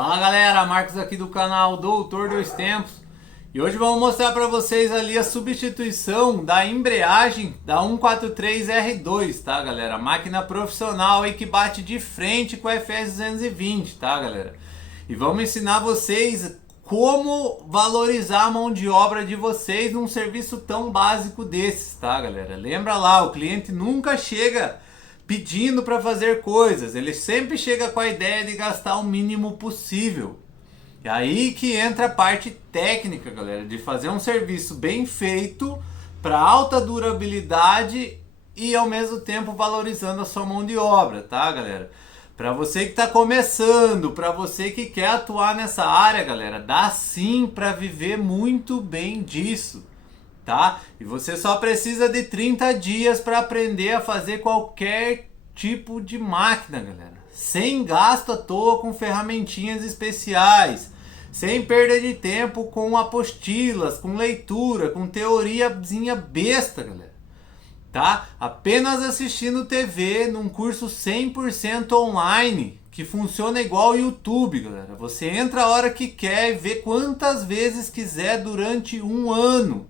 Fala galera, Marcos aqui do canal Doutor Dois Tempos. E hoje vamos mostrar para vocês ali a substituição da embreagem da 143R2, tá galera? Máquina profissional aí que bate de frente com a FS 220, tá galera? E vamos ensinar vocês como valorizar a mão de obra de vocês num serviço tão básico desses, tá galera? Lembra lá, o cliente nunca chega pedindo para fazer coisas, ele sempre chega com a ideia de gastar o mínimo possível. E aí que entra a parte técnica, galera, de fazer um serviço bem feito para alta durabilidade e ao mesmo tempo valorizando a sua mão de obra, tá galera? Para você que está começando, para você que quer atuar nessa área, galera, dá sim para viver muito bem disso. Tá? E você só precisa de 30 dias para aprender a fazer qualquer tipo de máquina, galera. Sem gasto à toa com ferramentinhas especiais, sem perda de tempo com apostilas, com leitura, com teoriazinha besta, galera. Tá? Apenas assistindo TV num curso 100% online, que funciona igual o YouTube, galera. Você entra a hora que quer e vê quantas vezes quiser durante um ano,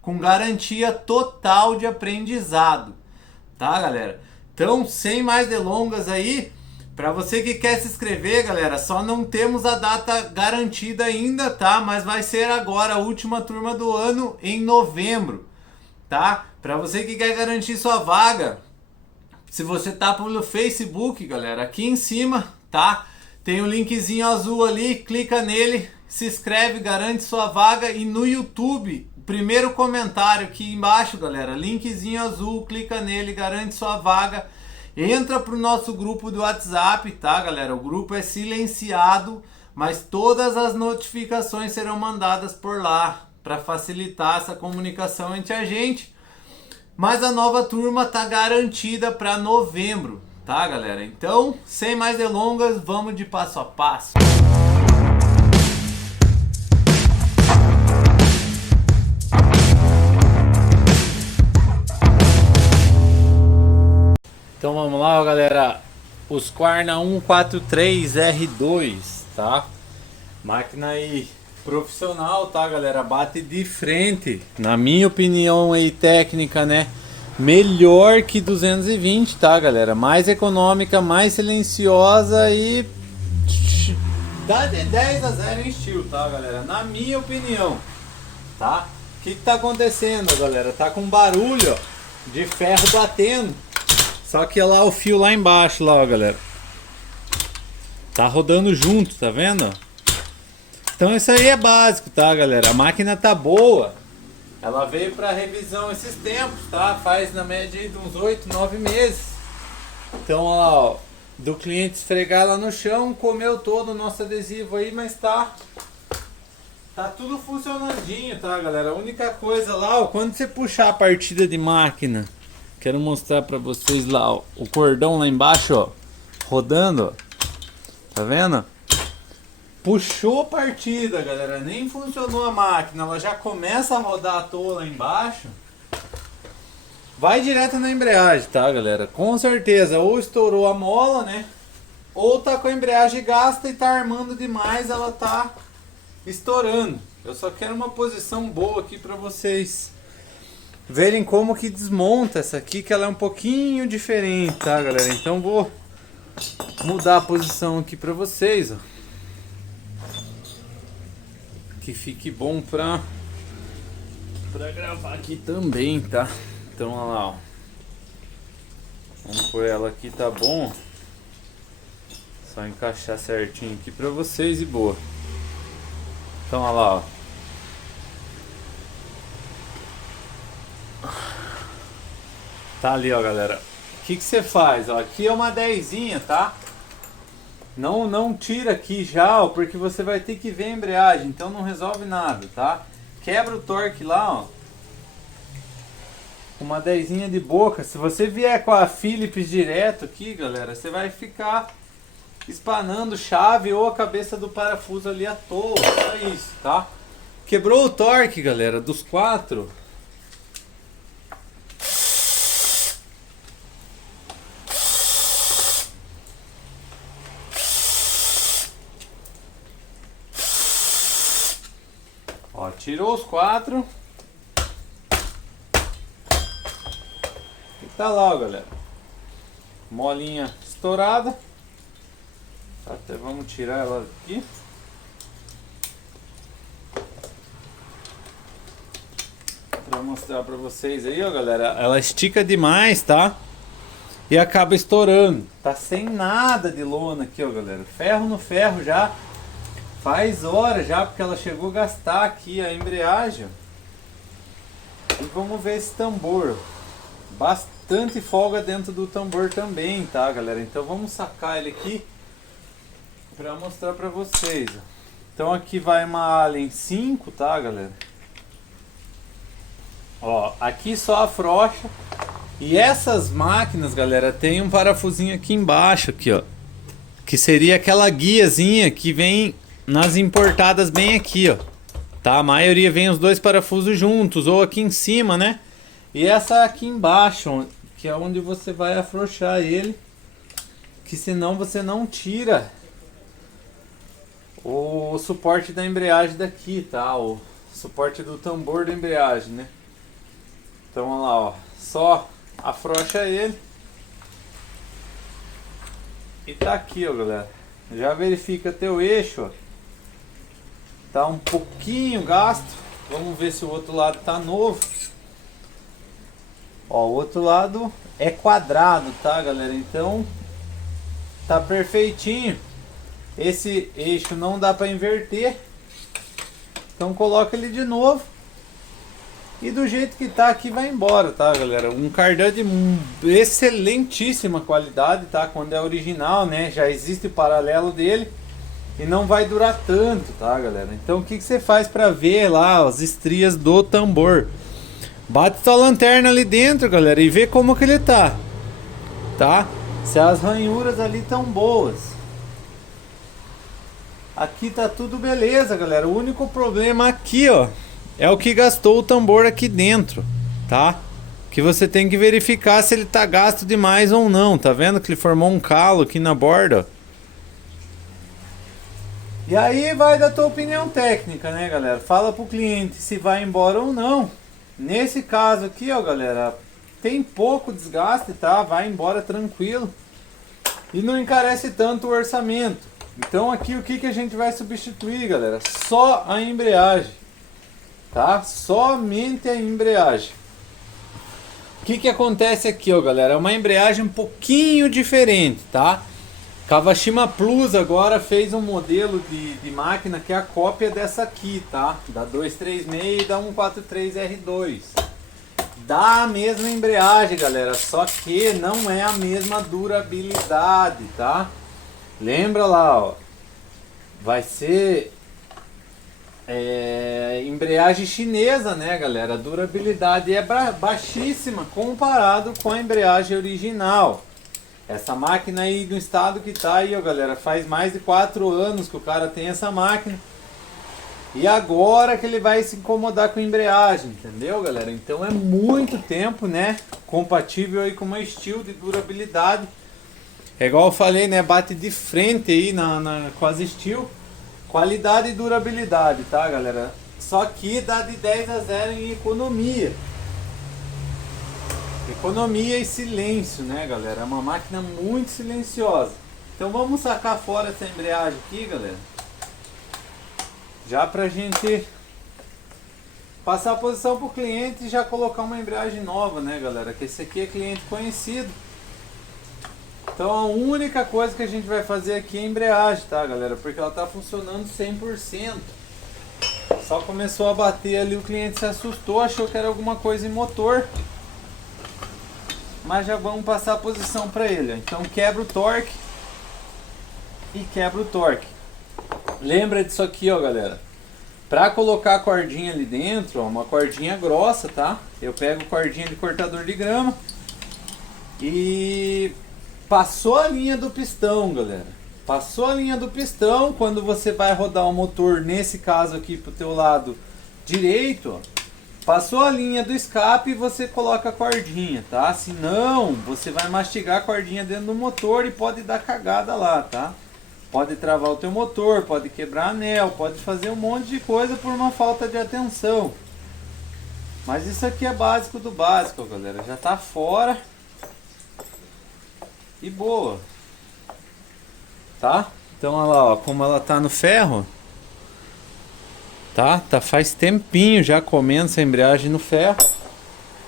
com garantia total de aprendizado, tá galera? Então, sem mais delongas aí, para você que quer se inscrever, galera, só não temos a data garantida ainda, tá? Mas vai ser agora a última turma do ano em novembro, tá? Para você que quer garantir sua vaga, se você tá pelo Facebook, galera, aqui em cima, tá? Tem um linkzinho azul ali, clica nele, se inscreve, garante sua vaga. E no YouTube, primeiro comentário aqui embaixo, galera, linkzinho azul, clica nele, garante sua vaga. Entra pro nosso grupo do WhatsApp, tá galera? O grupo é silenciado, mas todas as notificações serão mandadas por lá, para facilitar essa comunicação entre a gente. Mas a nova turma tá garantida para novembro, tá galera? Então, sem mais delongas, vamos de passo a passo. Então vamos lá, galera. Husqvarna 143R2, tá? Máquina aí profissional, tá, galera? Bate de frente, na minha opinião aí técnica, né? Melhor que 220, tá, galera? Mais econômica, mais silenciosa e dá de 10 a 0 em estilo, tá, galera? Na minha opinião, tá? O que tá acontecendo, galera? Tá com barulho, ó, de ferro batendo. Só que lá o fio lá embaixo, lá, ó, galera. Tá rodando junto, tá vendo? Então isso aí é básico, tá, galera? A máquina tá boa. Ela veio para revisão esses tempos, tá? Faz na média de uns 8, 9 meses. Então, ó lá, ó, do cliente esfregar lá no chão, comeu todo o nosso adesivo aí, mas tá tudo funcionandinho, tá, galera? A única coisa lá, ó, quando você puxar a partida de máquina, quero mostrar para vocês lá, ó, o cordão lá embaixo, ó, rodando, ó. Tá vendo? Puxou a partida, galera, nem funcionou a máquina, ela já começa a rodar à toa lá embaixo. Vai direto na embreagem, tá, galera? Com certeza, ou estourou a mola, né? Ou tá com a embreagem gasta e tá armando demais, ela tá estourando. Eu só quero uma posição boa aqui pra vocês verem como que desmonta essa aqui, que ela é um pouquinho diferente, tá, galera? Então vou mudar a posição aqui pra vocês, ó. Que fique bom pra gravar aqui também, tá? Então, olha lá, ó. Vamos pôr ela aqui, tá bom? Só encaixar certinho aqui pra vocês e boa. Então, olha lá, ó. Tá ali, ó, galera. O que você faz? Ó, aqui é uma 10zinha, tá? Não tira aqui já, ó, porque você vai ter que ver a embreagem, então não resolve nada, tá? Quebra o torque lá, ó. Uma 10zinha de boca. Se você vier com a Phillips direto aqui, galera, você vai ficar espanando chave ou a cabeça do parafuso ali à toa. Só isso, tá? Quebrou o torque, galera, dos 4. Ó, tirou os 4. E tá lá, ó, galera. Molinha estourada. Até vamos tirar ela aqui. Pra mostrar pra vocês aí, ó, galera. Ela estica demais, tá? E acaba estourando. Tá sem nada de lona aqui, ó, galera. Ferro no ferro já. Faz hora já, porque ela chegou a gastar aqui a embreagem. E vamos ver esse tambor. Bastante folga dentro do tambor também, tá, galera? Então vamos sacar ele aqui pra mostrar pra vocês. Então aqui vai uma Allen 5, tá, galera? Ó, aqui só afrouxa. E essas máquinas, galera, tem um parafusinho aqui embaixo, aqui, ó. Que seria aquela guiazinha que vem nas importadas bem aqui, ó. Tá? A maioria vem os 2 parafusos juntos, ou aqui em cima, né? E essa aqui embaixo, que é onde você vai afrouxar ele. Que senão você não tira o suporte da embreagem daqui, tá? O suporte do tambor da embreagem, né? Então, olha lá, ó. Só afrouxa ele. E tá aqui, ó, galera. Já verifica teu eixo, ó. Tá um pouquinho gasto. Vamos ver se o outro lado tá novo. Ó, o outro lado é quadrado, tá, galera? Então tá perfeitinho. Esse eixo não dá para inverter. Então coloca ele de novo. E do jeito que tá aqui vai embora, tá, galera? Um cardan de excelentíssima qualidade, tá? Quando é original, né? Já existe o paralelo dele. E não vai durar tanto, tá, galera? Então o que você faz para ver lá as estrias do tambor? Bate sua lanterna ali dentro, galera, e vê como que ele tá. Tá? Se as ranhuras ali estão boas. Aqui tá tudo beleza, galera. O único problema aqui, ó, é o que gastou o tambor aqui dentro, tá? Que você tem que verificar se ele tá gasto demais ou não. Tá vendo que ele formou um calo aqui na borda, ó? E aí vai da tua opinião técnica, né, galera? Fala pro cliente se vai embora ou não. Nesse caso aqui, ó, galera, tem pouco desgaste, tá? Vai embora tranquilo. E não encarece tanto o orçamento. Então aqui o que a gente vai substituir, galera? Só a embreagem, tá? Somente a embreagem. O que acontece aqui, ó, galera? É uma embreagem um pouquinho diferente, tá? Kawashima Plus agora fez um modelo de máquina que é a cópia dessa aqui, tá? Da 236 e da 143R2. Dá a mesma embreagem, galera, só que não é a mesma durabilidade, tá? Lembra lá, ó. Vai ser embreagem chinesa, né, galera? A durabilidade é baixíssima comparado com a embreagem original. Essa máquina aí no estado que tá aí, ó, galera, faz mais de 4 anos que o cara tem essa máquina. E agora que ele vai se incomodar com a embreagem, entendeu, galera? Então é muito tempo, né? Compatível aí com uma Steel de durabilidade. É igual eu falei, né? Bate de frente aí com as Steel. Qualidade e durabilidade, tá, galera? Só que dá de 10-0 em economia. Economia e silêncio, né, galera? É uma máquina muito silenciosa. Então vamos sacar fora essa embreagem aqui, galera. Já pra gente passar a posição pro cliente e já colocar uma embreagem nova, né, galera? Que esse aqui é cliente conhecido. Então a única coisa que a gente vai fazer aqui é a embreagem, tá, galera? Porque ela tá funcionando 100%. Só começou a bater ali, o cliente se assustou, achou que era alguma coisa em motor. Mas já vamos passar a posição para ele. Então quebra o torque e quebra o torque. Lembra disso aqui, ó, galera. Para colocar a cordinha ali dentro, ó, uma cordinha grossa, tá? Eu pego cordinha de cortador de grama e passou a linha do pistão, galera. Passou a linha do pistão, quando você vai rodar o motor, nesse caso aqui pro teu lado direito, ó, passou a linha do escape e você coloca a cordinha, tá? Senão, você vai mastigar a cordinha dentro do motor e pode dar cagada lá, tá? Pode travar o teu motor, pode quebrar anel, pode fazer um monte de coisa por uma falta de atenção. Mas isso aqui é básico do básico, galera. Já tá fora. E boa. Tá? Então olha lá, ó, como ela tá no ferro. Tá faz tempinho já comendo essa embreagem no ferro.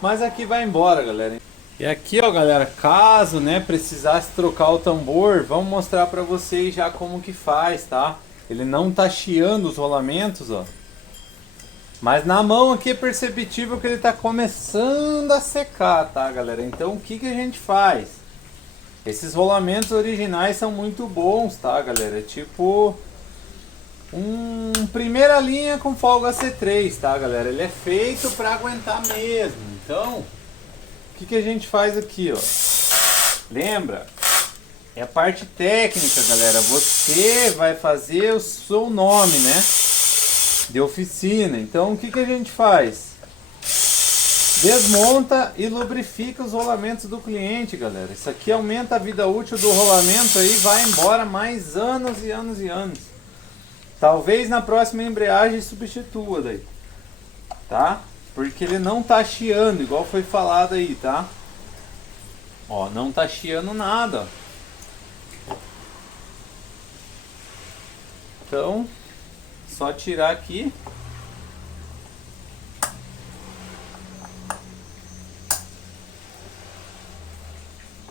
Mas aqui vai embora, galera. E aqui, ó, galera, caso, né, precisasse trocar o tambor, vamos mostrar pra vocês já como que faz, tá? Ele não tá chiando os rolamentos, ó. Mas na mão aqui é perceptível que ele tá começando a secar, tá, galera? Então o que que a gente faz? Esses rolamentos originais são muito bons, tá, galera? É tipo primeira linha com folga C3, tá, galera? Ele é feito pra aguentar mesmo. Então, o que que a gente faz aqui, ó? Lembra? É a parte técnica, galera. Você vai fazer o seu nome, né? De oficina. Então, o que que a gente faz? Desmonta e lubrifica os rolamentos do cliente, galera. Isso aqui aumenta a vida útil do rolamento aí, vai embora mais anos e anos e anos. Talvez na próxima embreagem substitua daí, tá? Porque ele não tá chiando, igual foi falado aí, tá? Ó, não tá chiando nada. Então, só tirar aqui.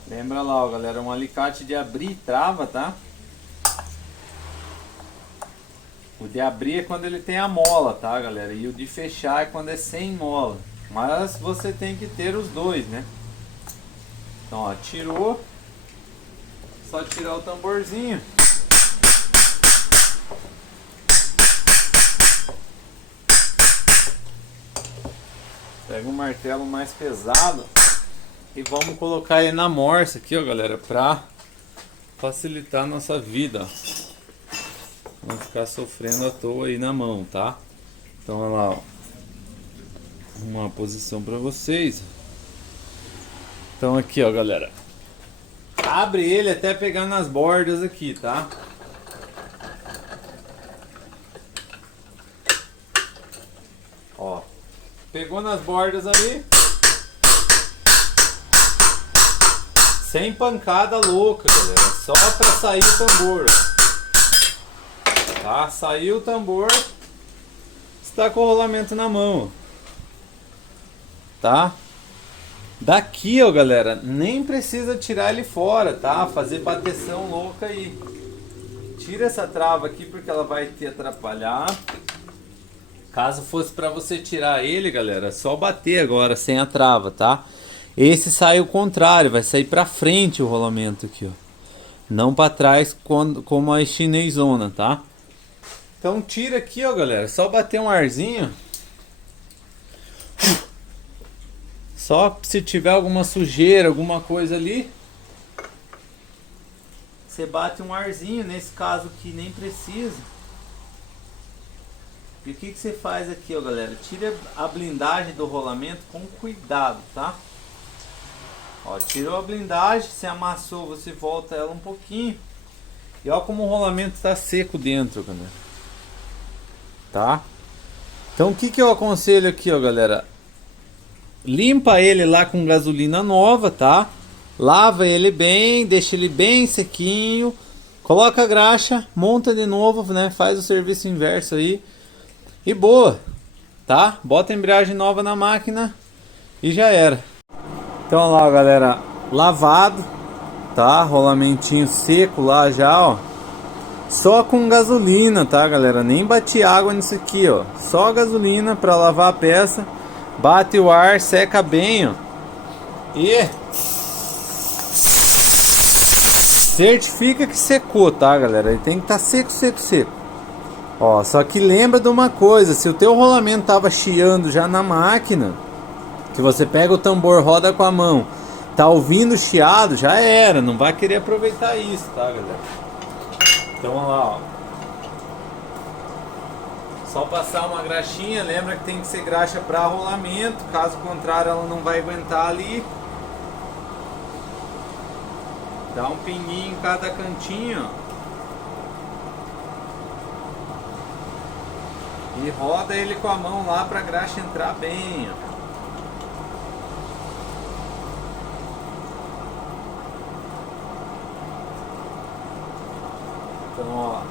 Lembra lá, ó, galera, um alicate de abrir trava, tá? O de abrir é quando ele tem a mola, tá, galera? E o de fechar é quando é sem mola. Mas você tem que ter os dois, né? Então, ó, tirou. Só tirar o tamborzinho. Pega um martelo mais pesado. E vamos colocar ele na morsa aqui, ó, galera, pra facilitar a nossa vida, ó. Não ficar sofrendo à toa aí na mão, tá? Então, olha lá, ó. Uma posição pra vocês. Então aqui, ó, galera. Abre ele até pegar nas bordas aqui, tá? Ó. Pegou nas bordas ali. Sem pancada louca, galera. Só pra sair o tambor, ó. Tá? Saiu o tambor. Está com o rolamento na mão. Tá? Daqui, ó, galera, nem precisa tirar ele fora, tá? Fazer bateção louca aí. Tira essa trava aqui porque ela vai te atrapalhar. Caso fosse para você tirar ele, galera, é só bater agora sem a trava, tá? Esse sai o contrário, vai sair para frente o rolamento aqui, ó. Não para trás como a chinesona, tá? Então tira aqui, ó, galera, só bater um arzinho. Só se tiver alguma sujeira, alguma coisa ali, você bate um arzinho. Nesse caso aqui nem precisa. E o que você faz aqui, ó, galera? Tira a blindagem do rolamento com cuidado, tá? Ó, tirou a blindagem, se amassou, você volta ela um pouquinho. E ó como o rolamento está seco dentro, galera. Tá? Então o que eu aconselho aqui, ó, galera? Limpa ele lá com gasolina nova, tá? Lava ele bem, deixa ele bem sequinho. Coloca a graxa, monta de novo, né? Faz o serviço inverso aí. E boa, tá? Bota a embreagem nova na máquina e já era. Então olha lá, galera, lavado, tá? Rolamentinho seco lá já, ó. Só com gasolina, tá, galera? Nem bati água nisso aqui, ó. Só gasolina para lavar a peça. Bate o ar, seca bem, ó. E certifica que secou, tá, galera? Ele tem que estar seco, seco, seco. Ó, só que lembra de uma coisa, se o teu rolamento tava chiando já na máquina, que você pega o tambor, roda com a mão, tá ouvindo chiado, já era, não vai querer aproveitar isso, tá, galera? Então, olha lá, ó. Só passar uma graxinha, lembra que tem que ser graxa para rolamento, caso contrário ela não vai aguentar ali. Dá um pinguinho em cada cantinho, ó. E roda ele com a mão lá pra graxa entrar bem, ó. Então, ó,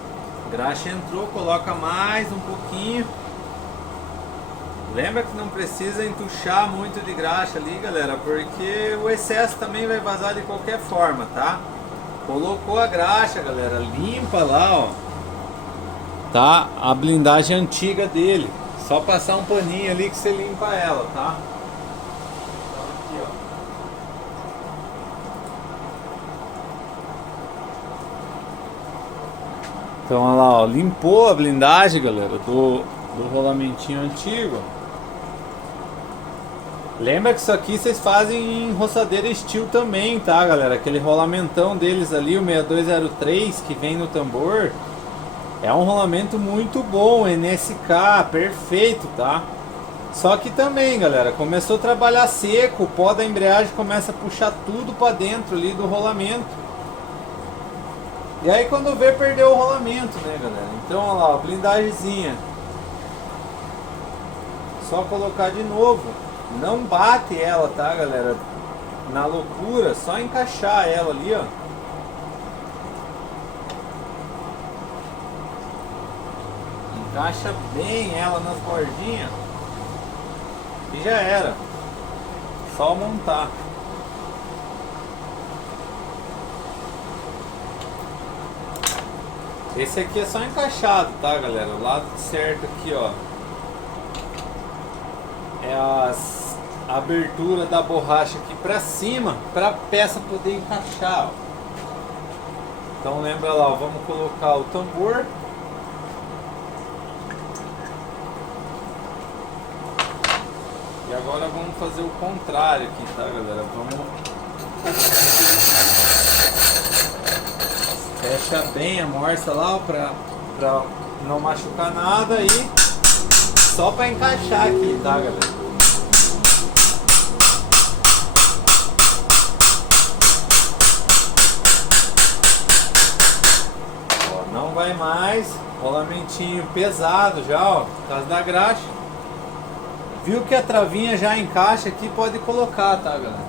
graxa entrou, coloca mais um pouquinho. Lembra que não precisa entuchar muito de graxa ali, galera, porque o excesso também vai vazar de qualquer forma, tá? Colocou a graxa, galera, limpa lá, ó. Tá? A blindagem antiga dele. Só passar um paninho ali que você limpa ela, tá? Então aqui, ó. Então olha lá, ó, limpou a blindagem, galera, do rolamentinho antigo. Lembra que isso aqui vocês fazem em roçadeira steel também, tá, galera? Aquele rolamentão deles ali, o 6203 que vem no tambor, é um rolamento muito bom, NSK, perfeito, tá? Só que também, galera, começou a trabalhar seco, o pó da embreagem começa a puxar tudo para dentro ali do rolamento. E aí quando vê, perdeu o rolamento, né, galera? Então, olha lá, a blindagemzinha. Só colocar de novo. Não bate ela, tá, galera? Na loucura, só encaixar ela ali, ó. Encaixa bem ela nas bordinhas. E já era. Só montar. Esse aqui é só encaixado, tá, galera? O lado certo aqui, ó, é a abertura da borracha aqui pra cima, pra peça poder encaixar, ó. Então lembra lá, ó, vamos colocar o tambor. E agora vamos fazer o contrário aqui, tá, galera? Vamos... Fecha bem a morsa lá, ó, pra não machucar nada e só pra encaixar aqui, tá, galera? Ó, não vai mais, rolamentinho pesado já, ó, por causa da graxa. Viu que a travinha já encaixa aqui, pode colocar, tá, galera?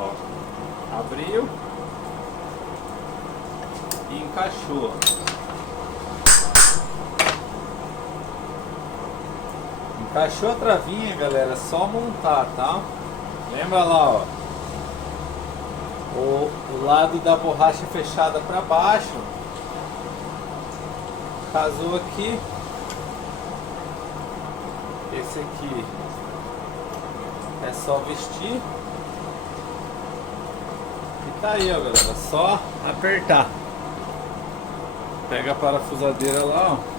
Ó, abriu e encaixou. Encaixou a travinha, galera, só montar, tá? Lembra lá, ó, o lado da borracha fechada para baixo. Casou aqui. Esse aqui é só vestir. E tá aí, ó, galera, só apertar. Pega a parafusadeira lá, ó.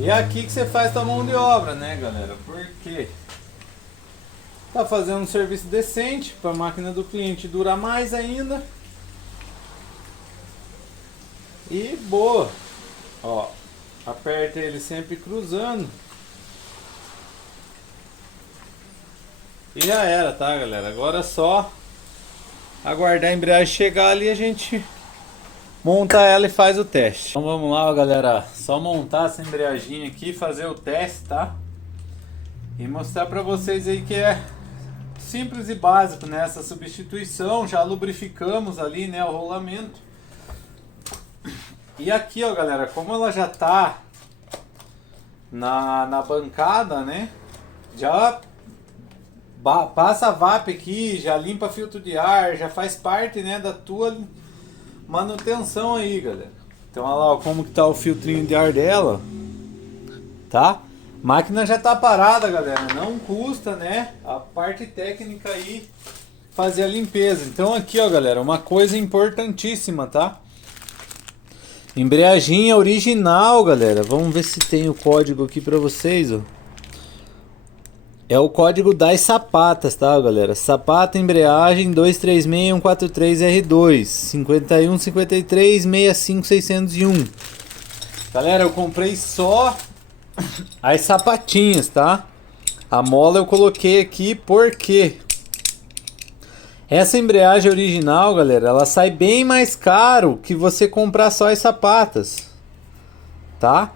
E é aqui que você faz sua mão de obra, né, galera? Porque tá fazendo um serviço decente para a máquina do cliente durar mais ainda. E boa. Ó, aperta ele sempre cruzando. E já era, tá, galera? Agora é só aguardar a embreagem chegar ali e a gente monta ela e faz o teste. Então vamos lá, galera, só montar essa embreagem aqui, fazer o teste, tá? E mostrar pra vocês aí que é simples e básico, né? Essa substituição, já lubrificamos ali, né, o rolamento. E aqui, ó, galera, como ela já tá na bancada, né? Já passa a VAP aqui, já limpa filtro de ar, já faz parte, né, da tua manutenção aí, galera. Então olha lá, ó, como que tá o filtrinho de ar dela, tá? Máquina já tá parada, galera, não custa, né, a parte técnica aí fazer a limpeza. Então aqui, ó, galera, uma coisa importantíssima, tá? Embreagem original, galera. Vamos ver se tem o código aqui pra vocês, ó. É o código das sapatas, tá, galera? Sapata, embreagem 236-143R2 5153-65-601. Galera, eu comprei só as sapatinhas, tá? A mola eu coloquei aqui porque essa embreagem original, galera, ela sai bem mais caro que você comprar só as sapatas, tá?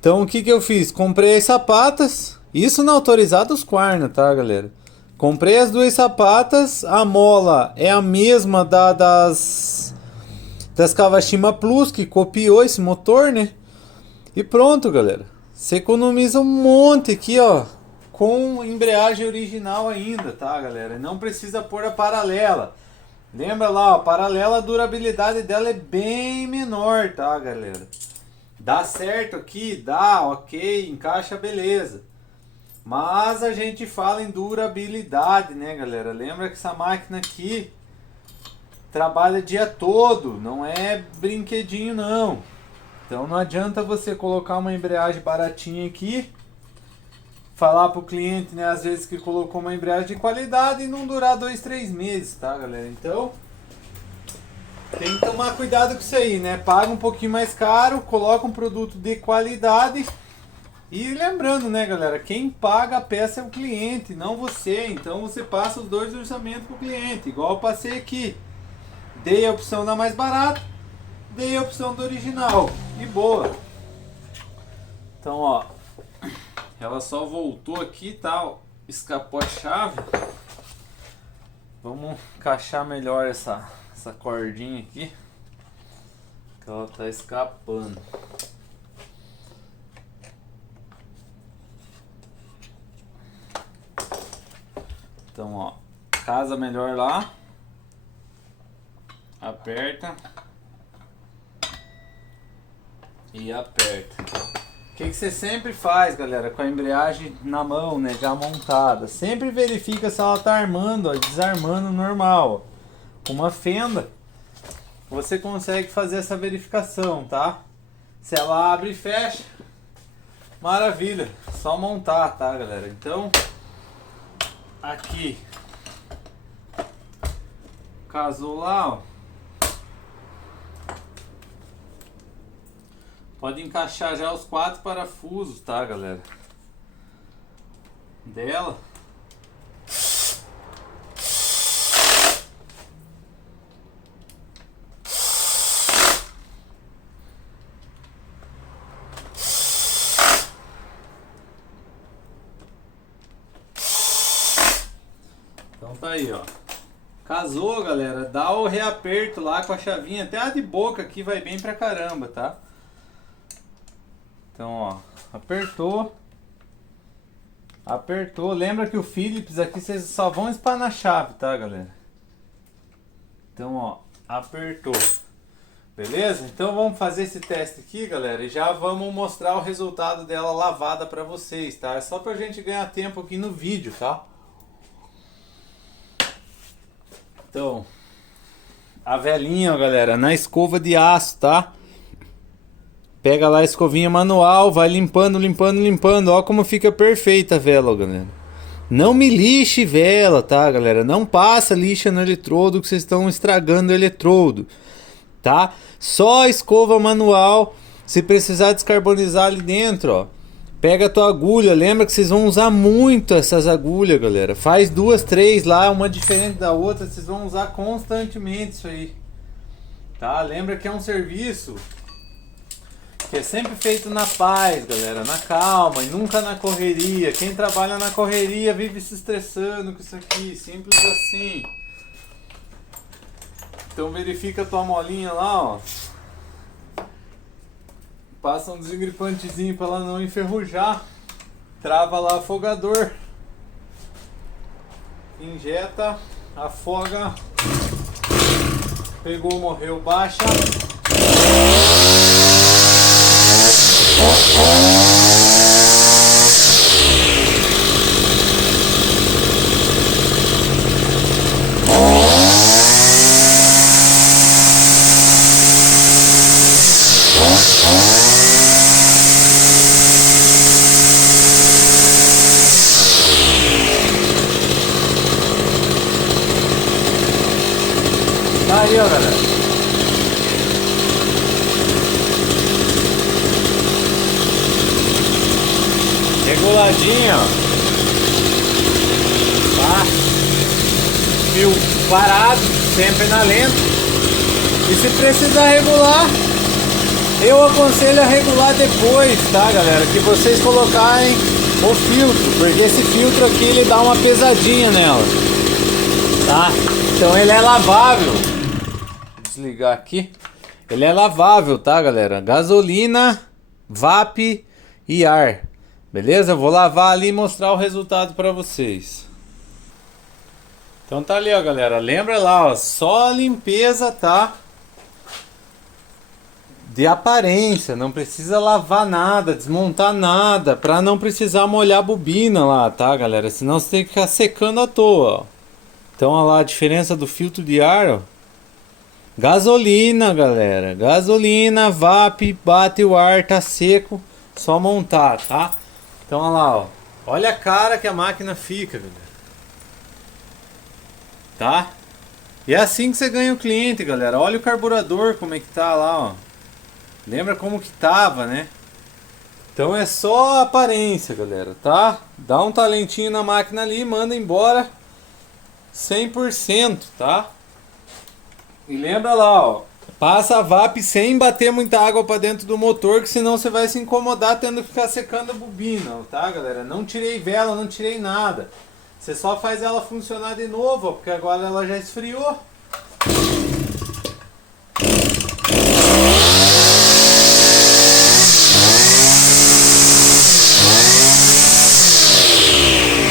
Então o que que eu fiz? Comprei as sapatas, isso na Autorizados Quarna, tá, galera? Comprei as duas sapatas, a mola é a mesma das Kawashima Plus, que copiou esse motor, né? E pronto, galera. Você economiza um monte aqui, ó, com embreagem original ainda, tá, galera? Não precisa pôr a paralela. Lembra lá, ó, a paralela, a durabilidade dela é bem menor, tá, galera? Dá certo aqui? Dá, ok, encaixa, beleza. Mas a gente fala em durabilidade, né, galera? Lembra que essa máquina aqui trabalha o dia todo, não é brinquedinho, não. Então não adianta você colocar uma embreagem baratinha aqui, falar pro cliente, né, às vezes que colocou uma embreagem de qualidade e não durar 2, 3 meses, tá, galera? Então tem que tomar cuidado com isso aí, né? Paga um pouquinho mais caro, coloca um produto de qualidade. E lembrando, né, galera, quem paga a peça é o cliente, não você. Então você passa os dois orçamentos pro cliente, igual eu passei aqui. Dei a opção da mais barata, dei a opção do original. E boa. Então, ó, ela só voltou aqui, tá? Escapou a chave. Vamos encaixar melhor essa cordinha aqui, que ela tá escapando. Então, ó, casa melhor lá, aperta e aperta. O que você sempre faz, galera, com a embreagem na mão, né, já montada? Sempre verifica se ela tá armando, ó, desarmando normal, ó. Com uma fenda você consegue fazer essa verificação, tá? Se ela abre e fecha, maravilha, só montar, tá, galera? Então aqui casou lá, ó. Pode encaixar já os 4 parafusos, tá, galera? Dela. Então tá aí, ó. Casou, galera. Dá o reaperto lá com a chavinha. Até a de boca aqui vai bem pra caramba, tá? Então, ó. Apertou. Apertou. Lembra que o Phillips aqui vocês só vão espanar a chave, tá, galera? Então, ó. Apertou. Beleza? Então vamos fazer esse teste aqui, galera. E já vamos mostrar o resultado dela lavada pra vocês, tá? É só pra gente ganhar tempo aqui no vídeo, tá? Então, a velinha, ó, galera, na escova de aço, tá? Pega lá a escovinha manual, vai limpando, limpando, limpando. Ó como fica perfeita a vela, ó, galera. Não me lixe vela, tá, galera? Não passa lixa no eletrodo que vocês estão estragando o eletrodo, tá? Só a escova manual. Se precisar descarbonizar ali dentro, ó, pega a tua agulha. Lembra que vocês vão usar muito essas agulhas, galera. Faz 2, 3 lá, uma diferente da outra. Vocês vão usar constantemente isso aí, tá? Lembra que é um serviço que é sempre feito na paz, galera, na calma e nunca na correria. Quem trabalha na correria vive se estressando com isso aqui, simples assim. Então verifica a tua molinha lá, ó. Passa um desengripantezinho para ela não enferrujar. Trava lá o afogador. Injeta, afoga. Pegou, morreu, baixa. aí, ó, galera. Reguladinho, ó. Tá? Fio parado, sempre na lenta. E se precisar regular, eu aconselho a regular depois, tá, galera? Que vocês colocarem o filtro, porque esse filtro aqui ele dá uma pesadinha nela, tá? Então ele é lavável. Vou desligar aqui. Ele é lavável, tá, galera? Gasolina, VAP e ar. Beleza? Eu vou lavar ali e mostrar o resultado pra vocês. Então tá ali, ó, galera. Lembra lá, ó, só a limpeza, tá? De aparência, não precisa lavar nada, desmontar nada, pra não precisar molhar a bobina lá, tá, galera? Senão você tem que ficar secando à toa, ó. Então, olha lá a diferença do filtro de ar, ó. Gasolina, galera. Gasolina, VAP, bate o ar, tá seco, só montar, tá? Então, olha lá, ó. Olha a cara que a máquina fica, galera. Tá? E é assim que você ganha o cliente, galera. Olha o carburador, como é que tá lá, ó. Lembra como que tava, né? Então é só a aparência, galera, tá? Dá um talentinho na máquina ali e manda embora 100%, tá? E lembra lá, ó. Passa a VAP sem bater muita água para dentro do motor, que senão você vai se incomodar tendo que ficar secando a bobina, tá, galera? Não tirei vela, não tirei nada. Você só faz ela funcionar de novo, ó, porque agora ela já esfriou.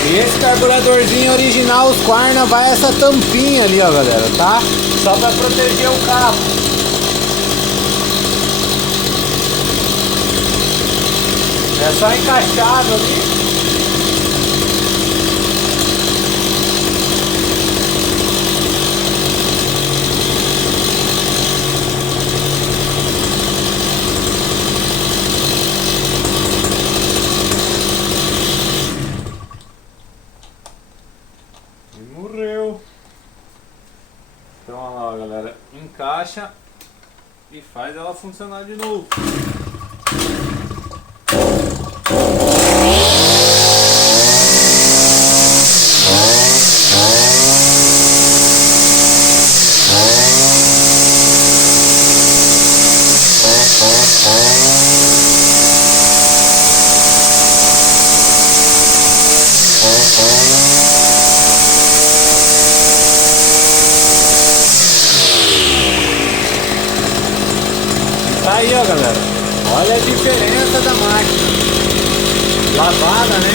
E esse carburadorzinho original, os Husqvarna, vai essa tampinha ali, ó, galera, tá? Só para proteger o cabo. É só encaixado ali. E morreu. Então olha lá, galera, encaixa e faz ela funcionar de novo. Tá aí, ó, galera. Olha a diferença da máquina. Lavada, né?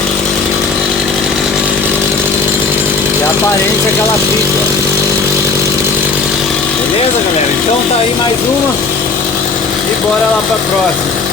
E a aparência que ela fica. Beleza, galera? Então tá aí mais uma. E bora lá pra próxima.